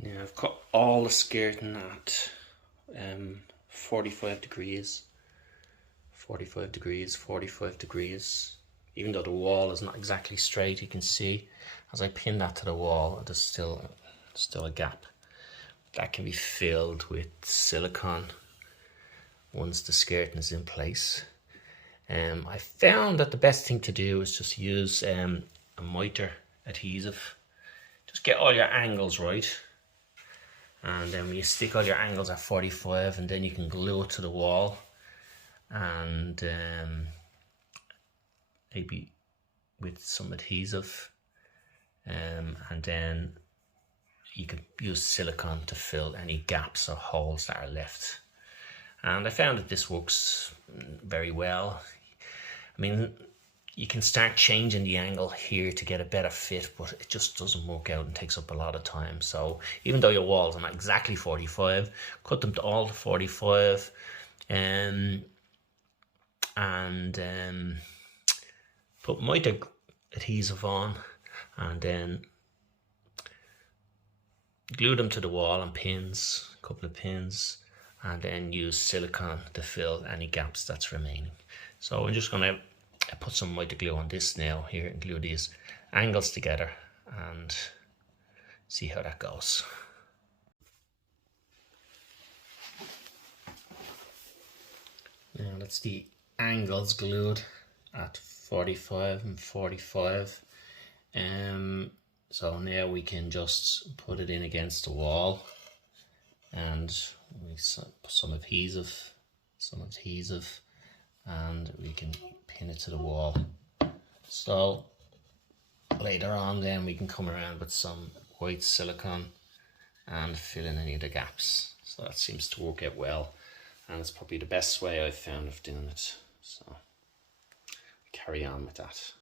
Now I've cut all the skirting at 45 degrees, 45 degrees, 45 degrees. Even though the wall is not exactly straight, you can see as I pin that to the wall, there's still a gap. That can be filled with silicone once the skirting is in place. I found that the best thing to do is just use a mitre adhesive. Just get all your angles right, and then when you stick all your angles at 45, and then you can glue it to the wall, and maybe with some adhesive, and then you can use silicone to fill any gaps or holes that are left. And I found that this works very well. I mean, you can start changing the angle here to get a better fit, but it just doesn't work out and takes up a lot of time. So even though your walls are not exactly 45, cut them to all to 45, and put mitre adhesive on, and then glue them to the wall and pins, a couple of pins, and then use silicone to fill any gaps that's remaining. So I'm just going to put some mitre glue on this now here and glue these angles together and see how that goes. Now that's the angles glued at 45 and 45. So now we can just put it in against the wall, and we put some adhesive, and we can pin it to the wall. So later on then we can come around with some white silicone and fill in any of the gaps. So that seems to work out well, and it's probably the best way I've found of doing it. So carry on with that.